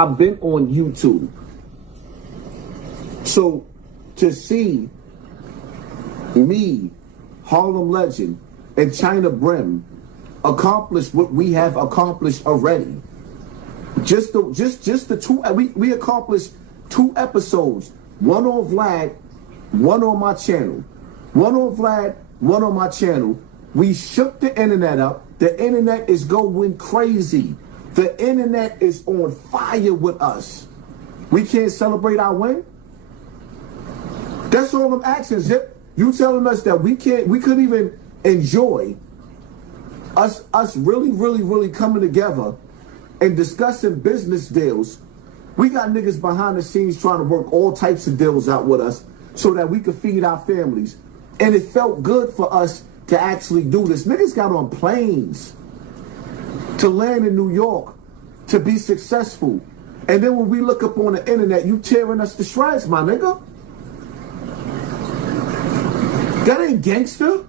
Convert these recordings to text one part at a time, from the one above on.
I've been on YouTube. So to see me, Harlem Legend, and China Brim accomplish what we have accomplished already. Just the two, we accomplished 2 episodes. One on Vlad, one on my channel. One on Vlad, one on my channel. We shook the internet up. The internet is going crazy. The internet is on fire with us. We can't celebrate our win? That's all I'm asking, Zip. You telling us that we couldn't even enjoy us really coming together and discussing business deals. We got niggas behind the scenes trying to work all types of deals out with us so that we could feed our families. And it felt good for us to actually do this. Niggas got on planes to land in New York to be successful. And then when we look up on the internet, you tearing us to shreds, my nigga. That ain't gangster.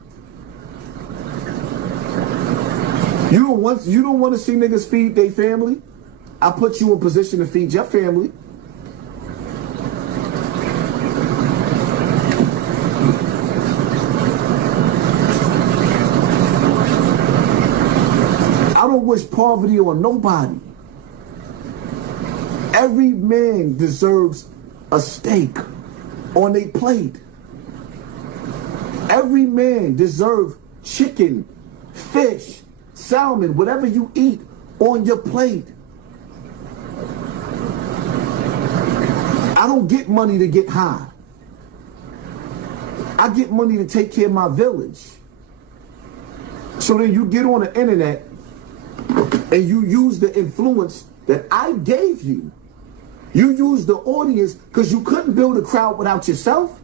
You don't want to see niggas feed their family? I put you in position to feed your family. I don't wish poverty on nobody. Every man deserves a steak on their plate. Every man deserves chicken, fish, salmon, whatever you eat on your plate. I don't get money to get high. I get money to take care of my village. So then you get on the internet and you use the influence that I gave you. You use the audience because you couldn't build a crowd without yourself.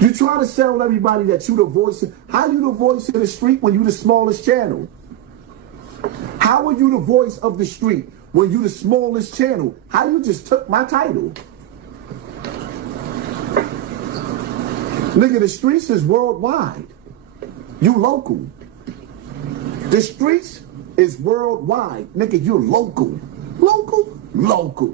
You try to tell everybody that you the voice. How you the voice of the street when you the smallest channel? How are you the voice of the street when you the smallest channel? How you just took my title? Nigga, the streets is worldwide. You local. The streets is worldwide. Nigga, you're local. Local? Local.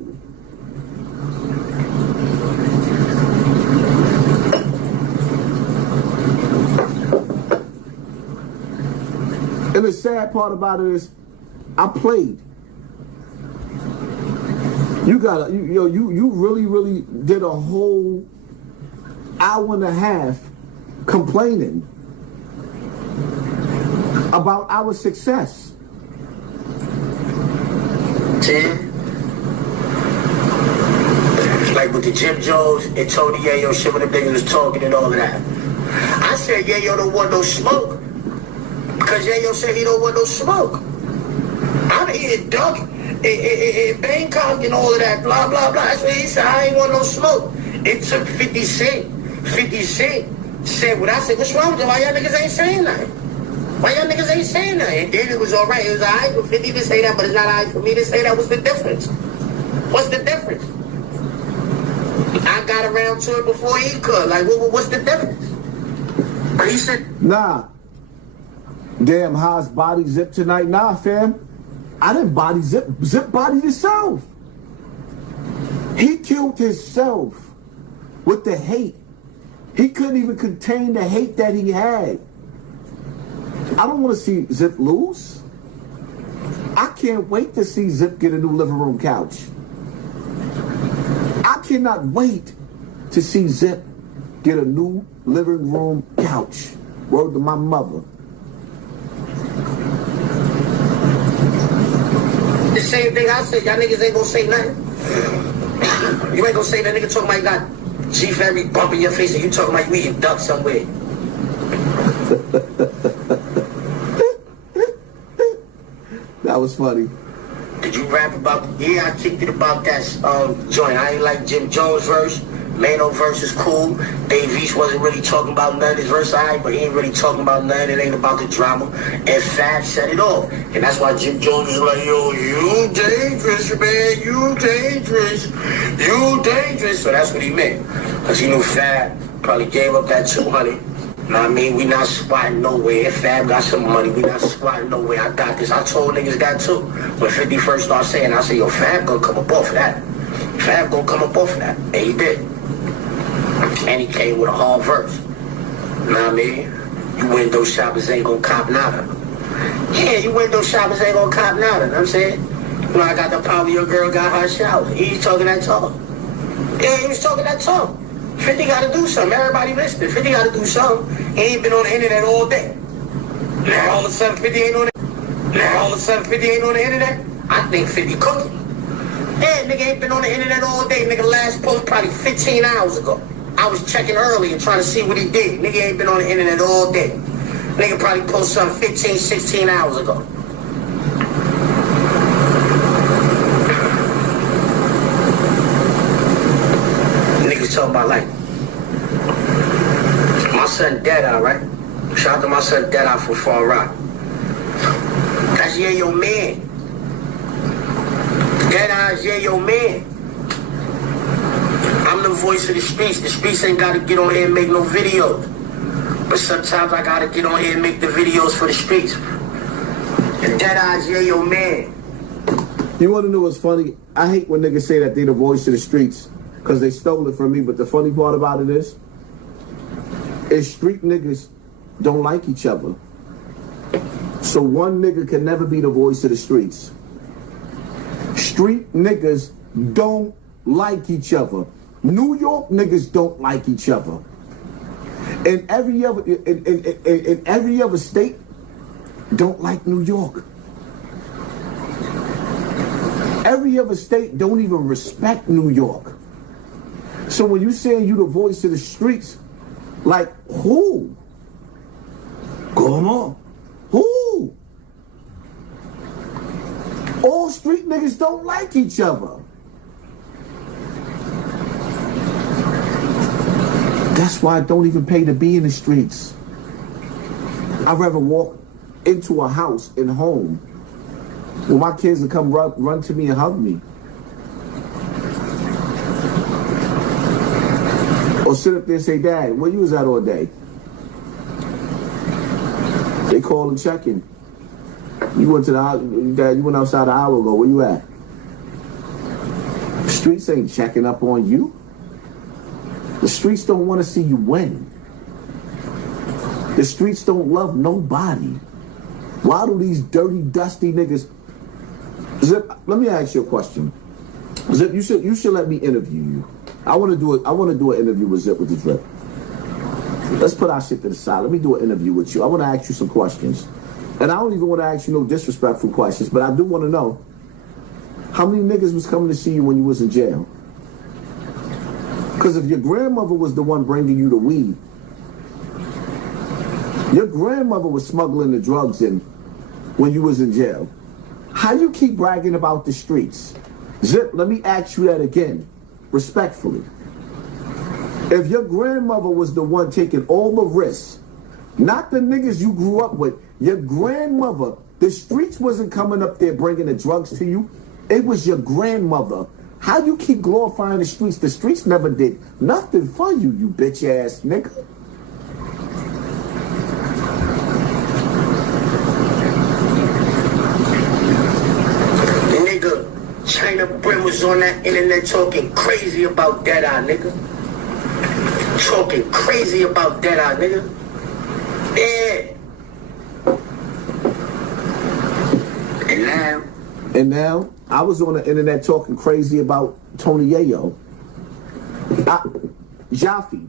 And the sad part about it is, I played. You really did a whole hour and a half complaining about our success. Like with the Jim Jones and Tony Yayo shit when the niggas was talking and all of that. I said Yayo don't want no smoke. Because Yayo said he don't want no smoke. I'm eating duck in Bangkok and all of that, blah, blah, blah. That's what he said. I ain't want no smoke. It took 50 Cent. 50 Cent said what I said. What's wrong with you? Why y'all niggas ain't saying nothing? Why y'all niggas ain't saying nothing? And then it was all right. It was all right for 50 to say that, but it's not all right for me to say that. What's the difference? What's the difference? I got around to it before he could. Like, what's the difference? But he said, nah. Damn, how's body Zip tonight? Nah, fam. I didn't body Zip. Zip bodied himself. He killed himself with the hate. He couldn't even contain the hate that he had. I don't want to see Zip lose. I can't wait to see Zip get a new living room couch. I cannot wait to see Zip get a new living room couch. Word to my mother. The same thing I said. Y'all niggas ain't gonna say nothing. You ain't gonna say that nigga talking about you got G Ferry bumping your face and you talking about you eating duck somewhere. That was funny. Did you rap about? Yeah, I kicked it about that joint. I ain't like Jim Jones' verse. Mano verse is cool. Dave East wasn't really talking about none. His verse alright, but he ain't really talking about none. It ain't about the drama. And Fab set it off. And that's why Jim Jones was like, yo, you dangerous, man. You dangerous. You dangerous. So that's what he meant. Because he knew Fab probably gave up that 200 Know what I mean? We not squatting nowhere. If Fab got some money, we not squatting nowhere. I got this. I told niggas that too. When 50 first started saying, I said, yo, Fab gonna come up off of that. Fab gonna come up off of that. And he did. And he came with a hard verse. Know what I mean? You window shoppers ain't gonna cop nada. Yeah, you window shoppers ain't gonna cop nada. Know what I'm saying? You know, I got the power, your girl got her shower. He talking that talk. Yeah, he was talking that talk. 50 gotta do something. Everybody listening. 50 gotta do something. He ain't been on the internet all day. Now all of a sudden 50 ain't on the Now all of a sudden 50 ain't on the internet. I think 50 cooking. Yeah, nigga ain't been on the internet all day. Nigga last post probably 15 hours ago. I was checking early and trying to see what he did. Nigga ain't been on the internet all day. Nigga probably posted something 15, 16 hours ago. Niggas talking about like, my son Dead Eye, right? Shout out to my son Dead Eye from Far Rock. That's your man. Dead Eye's your man. I'm the voice of the streets. The streets ain't gotta get on here and make no videos. But sometimes I gotta get on here and make the videos for the streets. And Dead Eye's your man. You wanna know what's funny? I hate when niggas say that they the voice of the streets because they stole it from me, but the funny part about it is street niggas don't like each other. So one nigga can never be the voice of the streets. Street niggas don't like each other. New York niggas don't like each other. In every other state, don't like New York. Every other state don't even respect New York. So when you saying you the voice of the streets, like who? Come on. Who? All street niggas don't like each other. That's why I don't even pay to be in the streets. I'd rather walk into a house and home where my kids will come run to me and hug me. Or sit up there and say, Dad, where you was at all day? They call and check in. You went to the house, Dad, you went outside an hour ago, where you at? The streets ain't checking up on you. The streets don't want to see you win. The streets don't love nobody. Why do these dirty, dusty niggas... Zip, let me ask you a question. Zip, you should let me interview you. I want to do an interview with Zipwitthedrip. Let's put our shit to the side. Let me do an interview with you. I want to ask you some questions. And I don't even want to ask you no disrespectful questions, but I do want to know how many niggas was coming to see you when you was in jail? Because if your grandmother was the one bringing you the weed, your grandmother was smuggling the drugs in when you was in jail, how you keep bragging about the streets? Zip, let me ask you that again, respectfully. If your grandmother was the one taking all the risks, not the niggas you grew up with, your grandmother, the streets wasn't coming up there bringing the drugs to you. It was your grandmother. How you keep glorifying the streets? The streets never did nothing for you, you bitch ass nigga. Nigga, China Brim was on that internet talking crazy about Dead Eye, nigga. Talking crazy about Dead Eye, nigga. Yeah. And now, I was on the internet talking crazy about Tony Yayo. Jaffe.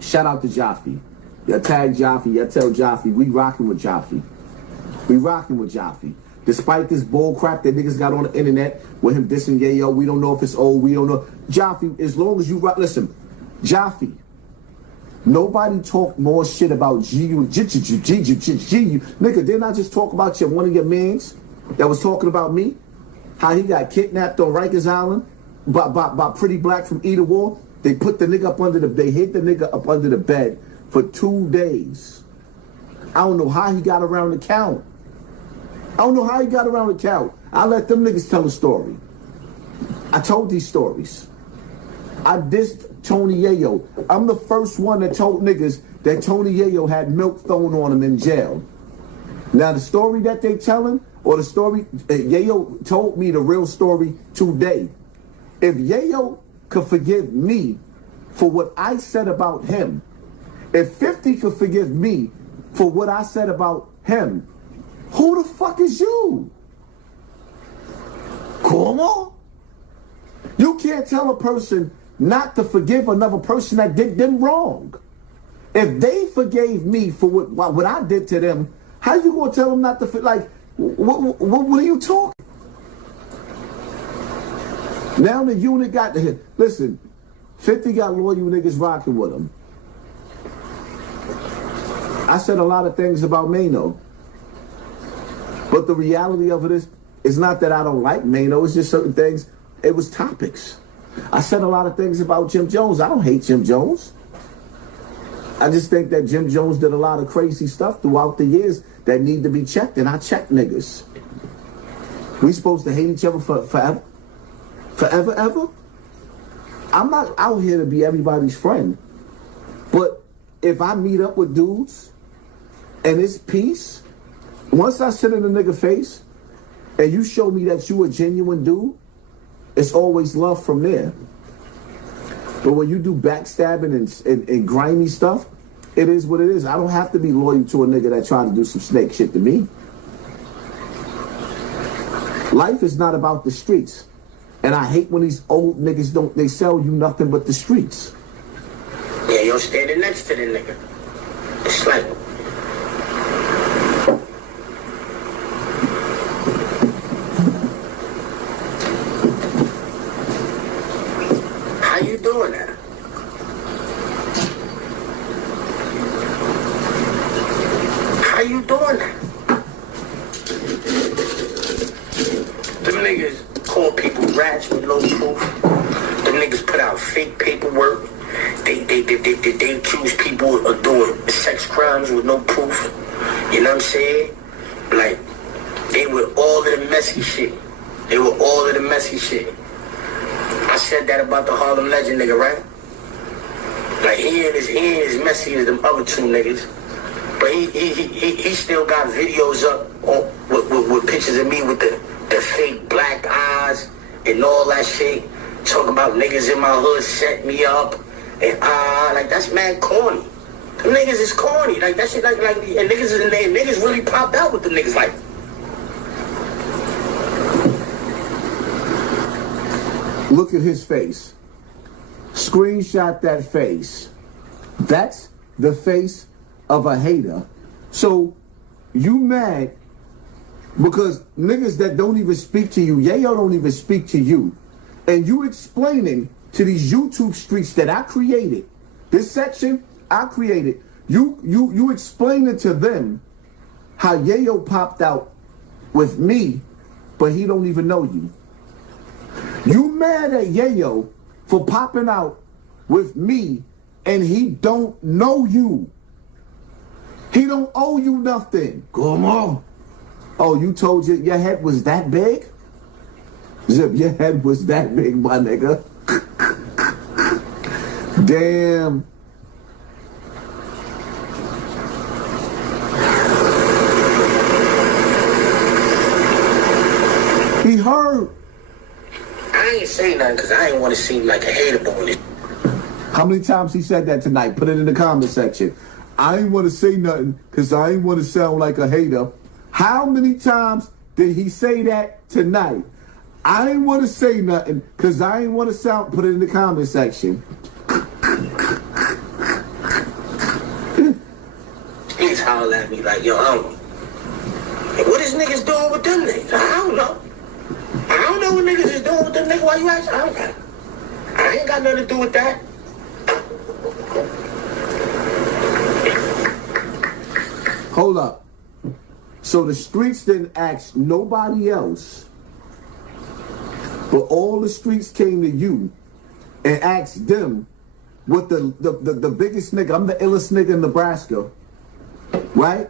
Shout out to Jaffe. You tag Jaffe. You tell Jaffe. We rocking with Jaffe. We rocking with Jaffe. Despite this bull crap that niggas got on the internet with him dissing Yayo, we don't know if it's old. We don't know. Jaffe, as long as you rock. Listen, Jaffe. Nobody talk more shit about G-U. Nigga, didn't I just talk about one of your mans that was talking about me? How he got kidnapped on Rikers Island by Pretty Black from Either War. They put the nigga up they hid the nigga up under the bed for 2 days. I don't know how he got around the count. I let them niggas tell the story. I told these stories. I dissed Tony Yayo. I'm the first one that told niggas that Tony Yayo had milk thrown on him in jail. Now the story that they telling, or the story, Yayo told me the real story today. If Yayo could forgive me for what I said about him, if 50 could forgive me for what I said about him, who the fuck is you? Come on. You can't tell a person not to forgive another person that did them wrong. If they forgave me for what I did to them, how you gonna tell them not to like? What are you talking? Now the unit got the listen. 50 got loyal niggas rocking with him. I said a lot of things about Mano, but the reality of it is, it's not that I don't like Mano. It's just certain things. It was topics. I said a lot of things about Jim Jones. I don't hate Jim Jones. I just think that Jim Jones did a lot of crazy stuff throughout the years that need to be checked, and I check niggas. We supposed to hate each other forever? Forever, ever? I'm not out here to be everybody's friend. But if I meet up with dudes and it's peace, once I sit in a nigga face and you show me that you a genuine dude, it's always love from there. But when you do backstabbing and grimy stuff, it is what it is. I don't have to be loyal to a nigga that tried to do some snake shit to me. Life is not about the streets. And I hate when these old niggas they sell you nothing but the streets. Yeah, you're standing next to the nigga. It's like, how you doing that? How you doing that? Them niggas call people rats with no proof. Them niggas put out fake paperwork. They accuse people of doing sex crimes with no proof. You know what I'm saying? Like, they were all of the messy shit. They were all of the messy shit. I said that about the Harlem Legend nigga, right? Like, he ain't as messy as them other two niggas. But he still got videos up with pictures of me with the fake black eyes and all that shit. Talking about niggas in my hood set me up. And like, that's mad corny. Them niggas is corny. Like, that shit like and niggas really popped out with the niggas like. Look at his face. Screenshot that face. That's the face of a hater. So you mad because niggas that don't even speak to you, Yayo don't even speak to you, and you explaining to these YouTube streets that I created, this section I created, you explaining to them how Yayo popped out with me, but he don't even know you. You mad at Yayo for popping out with me and he don't know you. He don't owe you nothing. Come on. Oh, you told your head was that big? Zip, your head was that big, my nigga. Damn. He heard. I ain't saying nothing because I ain't want to seem like a hater doing it. How many times he said that tonight? Put it in the comment section. I ain't want to say nothing because I ain't want to sound like a hater. How many times did he say that tonight? I ain't want to say nothing because I ain't want to sound. Put it in the comment section. He's hollering at me like, yo, I don't know. What is niggas doing with them niggas? I don't know. I don't know what niggas is doing with them niggas. Why you asking? I ain't got nothing to do with that. Hold up. So the streets didn't ask nobody else, but all the streets came to you and asked them what the biggest nigga. I'm the illest nigga in Nebraska, right?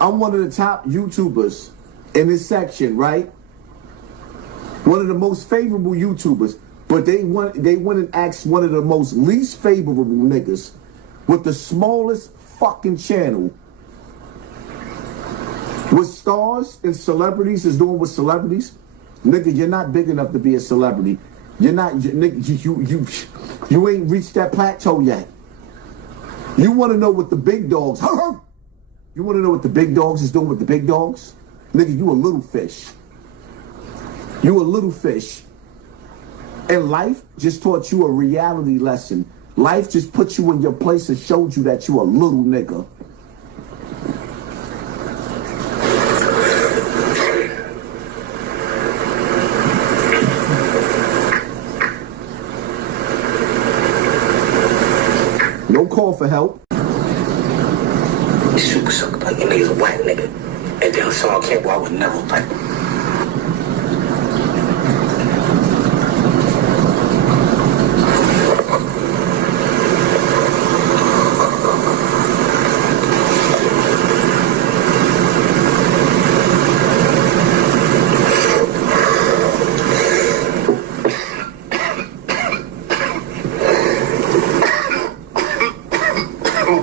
I'm one of the top YouTubers in this section, right? One of the most favorable YouTubers, but they went and asked one of the most least favorable niggas with the smallest fucking channel with stars and celebrities is doing with celebrities, nigga, you're not big enough to be a celebrity. You're not, nigga, you ain't reached that plateau yet. You want to know what the big dogs, you want to know what the big dogs is doing with the big dogs? Nigga, you a little fish. You a little fish. And life just taught you a reality lesson. Life just put you in your place and showed you that you a little nigga. No call for help. Super sucker, like, you niggas a whack nigga. And then Hassan Campbell, I would never like.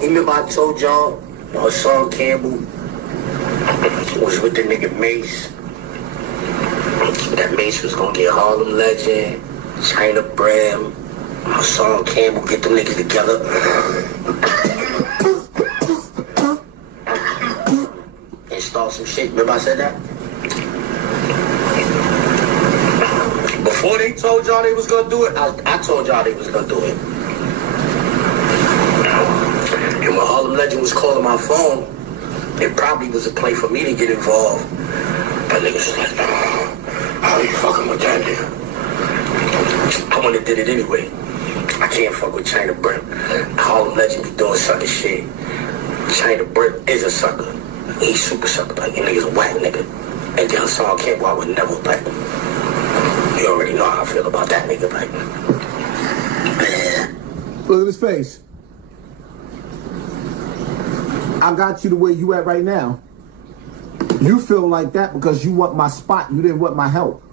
Remember I told y'all Hassan Campbell was with the nigga Mace. That Mace was gonna get Harlem Legend, China Bram, Hassan Campbell, get them niggas together. And start some shit. Remember I said that? Before they told y'all they was gonna do it, I told y'all they was gonna do it. And when Harlem Legend was calling my phone, it probably was a play for me to get involved. But niggas was like, nah, how you fucking with that nigga? I wouldn't have did it anyway. I can't fuck with China Brim. Harlem Legend be doing sucker shit. China Brim is a sucker. He's super sucker. Like, you niggas a whack nigga. And then Hassan Campbell, I would never like. You already know how I feel about that nigga, like. Look at his face. I got you the way you at right now. You feel like that because you want my spot. You didn't want my help.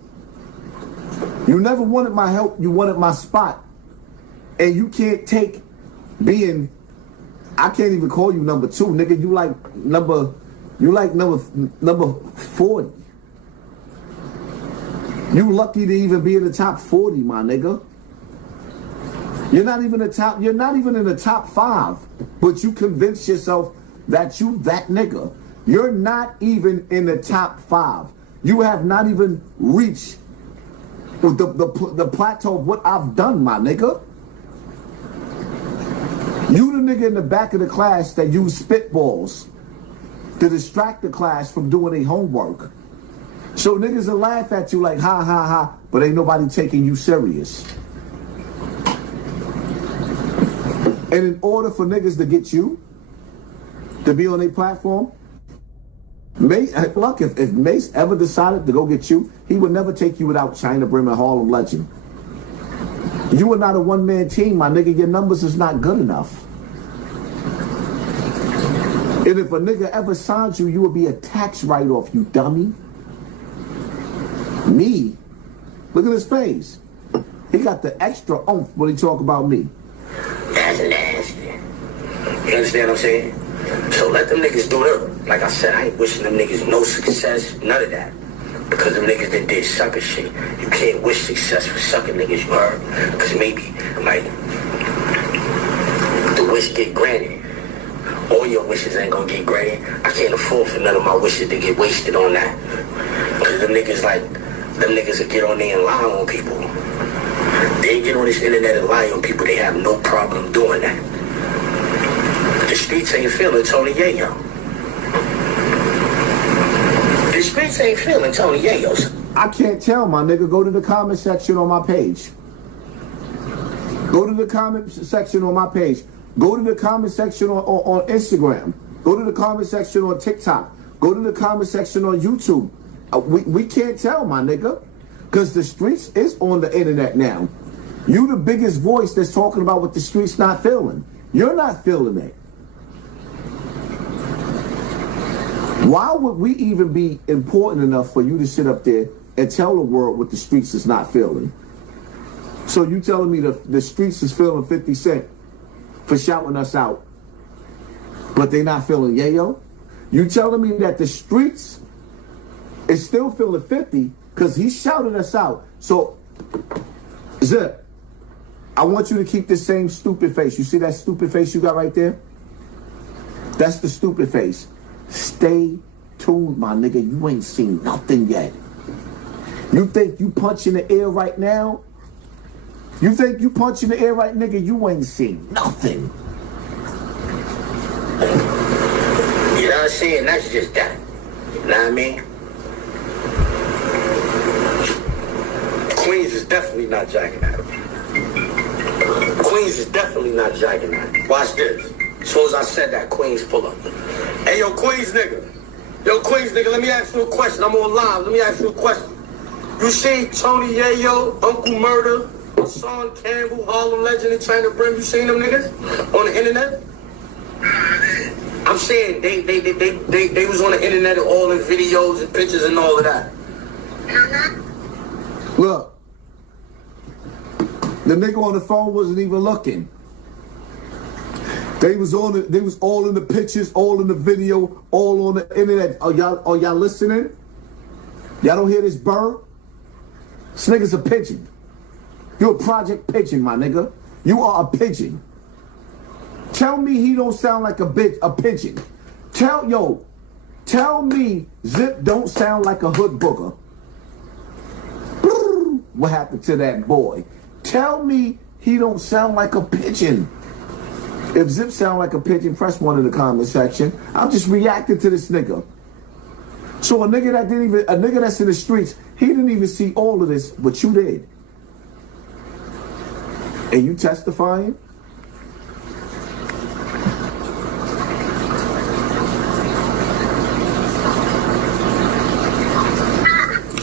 You never wanted my help. You wanted my spot. And you can't take being, I can't even call you number 2, nigga. You like number 40. You lucky to even be in the top 40, my nigga. You're not even in the top 5, but you convince yourself that you that nigga. You're not even in the top 5. You have not even reached the plateau of what I've done, my nigga. You the nigga in the back of the class that use spitballs to distract the class from doing their homework. So niggas will laugh at you like, ha, ha, ha, but ain't nobody taking you serious. And in order for niggas to get you to be on a platform, look, if Mace ever decided to go get you, he would never take you without China Brim and Harlem Legend. You are not a one-man team, my nigga. Your numbers is not good enough. And if a nigga ever signs you, you would be a tax write-off, you dummy. Me? Look at his face. He got the extra oomph when he talk about me. That's nasty. You understand what I'm saying? So let them niggas do them. Like I said, I ain't wishing them niggas no success, none of that. Because them niggas that did sucker shit. You can't wish success for sucker niggas, you heard? Because maybe, like, the wish get granted. All your wishes ain't gonna get granted. I can't afford for none of my wishes to get wasted on that. Because them niggas will get on there and lie on people. They get on this internet and lie on people. They have no problem doing that. The streets ain't feeling Tony Yayo. The streets ain't feeling Tony Yayo. I can't tell, my nigga. Go to the comment section on my page. Go to the comment section on my page. Go to the comment section on Instagram. Go to the comment section on TikTok. Go to the comment section on YouTube. We can't tell, my nigga. Because the streets is on the internet now. You the biggest voice that's talking about what the streets not feeling. You're not feeling it. Why would we even be important enough for you to sit up there and tell the world what the streets is not feeling? So you telling me the streets is feeling 50 Cent for shouting us out, but they not feeling Yayo? You telling me that the streets is still feeling 50 because he shouted us out? So, Zip, I want you to keep the same stupid face. You see that stupid face you got right there? That's the stupid face. Stay tuned, my nigga. You ain't seen nothing yet. You think you punch in the air right now? You think you punch in the air right, nigga? You ain't seen nothing. You know what I'm saying? That's just that. You know what I mean? Queens is definitely not jacking at him. Queens is definitely not jacking at him. Watch this. As soon as I said that, Queens pull up. Hey, yo, Queens nigga. Yo, Queens nigga, let me ask you a question. I'm on live. Let me ask you a question. You seen Tony Yayo, Uncle Murder, Hassan Campbell, Harlem Legend, and China Brim? You seen them niggas on the internet? I'm saying they was on the internet all in videos and pictures and all of that. Look, the nigga on the phone wasn't even looking. They was all in the pictures, all in the video, all on the internet. Are y'all listening? Y'all don't hear this bird? This nigga's a pigeon. You're a project pigeon, my nigga. You are a pigeon. Tell me he don't sound like a pigeon. Tell me Zip don't sound like a hood booger. What happened to that boy? Tell me he don't sound like a pigeon. If Zip sound like a pigeon, press 1 in the comment section. I'm just reacting to this nigga. So a nigga that's in the streets, he didn't even see all of this, but you did. And you testifying?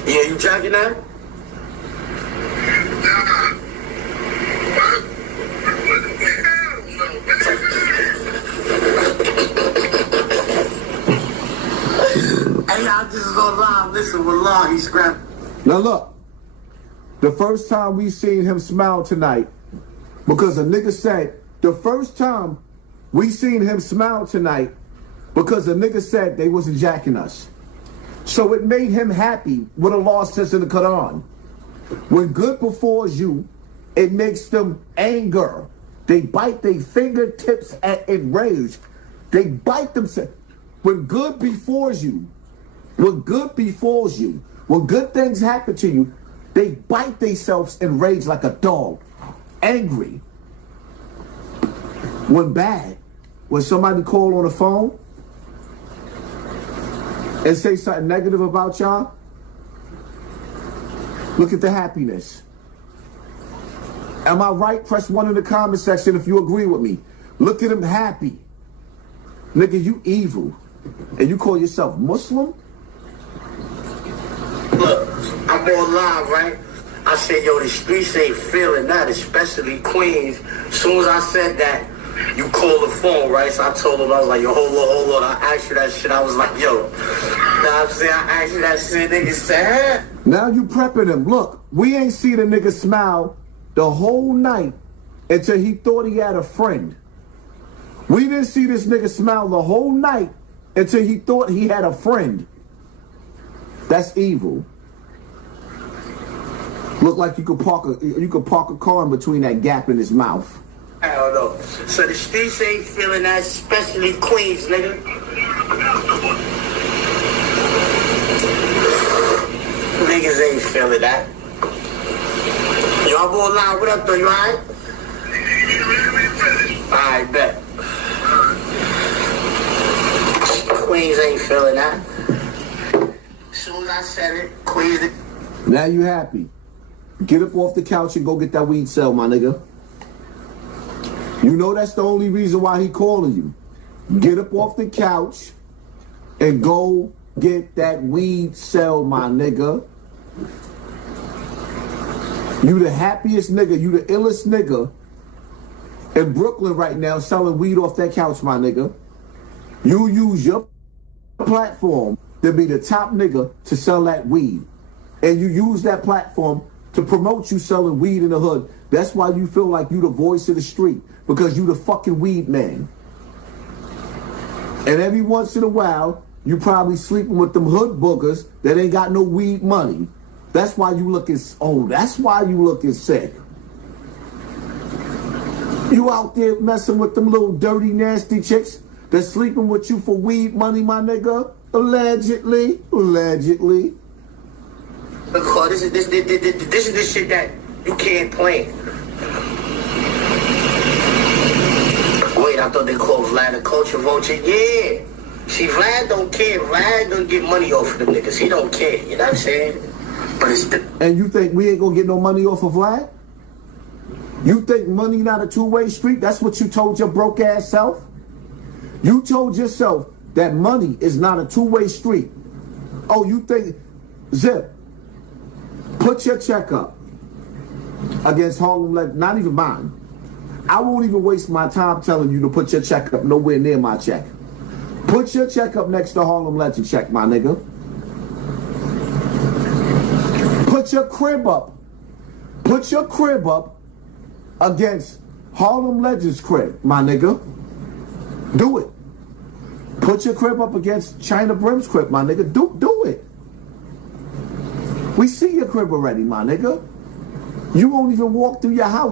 Yeah, you jacking that? Hey, I just go live. Listen, with Law, he's scrapping. Now look, the first time we seen him smile tonight, because a nigga said, the first time we seen him smile tonight, because a nigga said they wasn't jacking us. So it made him happy what Allah says in the Quran. When good befalls you, it makes them anger. They bite their fingertips in rage. They bite themselves. When good befalls you, when good things happen to you, they bite themselves in rage like a dog, angry. When somebody call on the phone and say something negative about y'all, look at the happiness. Am I right? Press 1 in the comment section if you agree with me. Look at him happy. Nigga, you evil. And you call yourself Muslim? Look, I'm on live, right? I said, yo, the streets ain't feeling that, especially Queens. As soon as I said that, you call the phone, right? So I told him, I was like, yo, hold on. I asked you that shit. I was like, yo. Now I'm saying, I asked you that shit, nigga said. Now you prepping him. Look, we ain't see the nigga smile the whole night until he thought he had a friend. We didn't see this nigga smile the whole night until he thought he had a friend. That's evil. Look like you could park a car in between that gap in his mouth. I don't know. So the streets ain't feeling that, especially Queens, nigga. Niggas ain't feeling that. Yo, I'm going live. What up, though? You alright? Alright, bet. Queens ain't feeling that. As soon as I said it, Queens. Now you happy. Get up off the couch and go get that weed cell, my nigga. You know that's the only reason why he calling you. Get up off the couch and go get that weed cell, my nigga. You the happiest nigga, you the illest nigga in Brooklyn right now selling weed off that couch, my nigga. You use your platform to be the top nigga to sell that weed. And you use that platform to promote you selling weed in the hood. That's why you feel like you the voice of the street. because you the fucking weed man. And every once in a while, you probably sleeping with them hood boogers that ain't got no weed money. That's why you looking, that's why you looking sick. You out there messing with them little dirty, nasty chicks that's sleeping with you for weed money, my nigga? Allegedly. Because this is the shit that you can't plan. Wait, I thought they called Vlad a culture vulture. Yeah. See, Vlad don't care. Vlad don't get money off of them niggas. He don't care. You know what I'm saying? But it's the... And you think we ain't gonna get no money off of Vlad? You think money not a two-way street? That's what you told your broke ass self? You told yourself that money is not a two-way street. Oh, you think, Zip, put your check up against Harlem Legends, not even mine. I won't even waste my time telling you to put your check up nowhere near my check. Put your check up next to Harlem Legend check, my nigga. Put your crib up. Put your crib up against Harlem Legends crib, my nigga. Do it. Put your crib up against China Brim's crib, my nigga. Do it. We see your crib already, my nigga. You won't even walk through your house.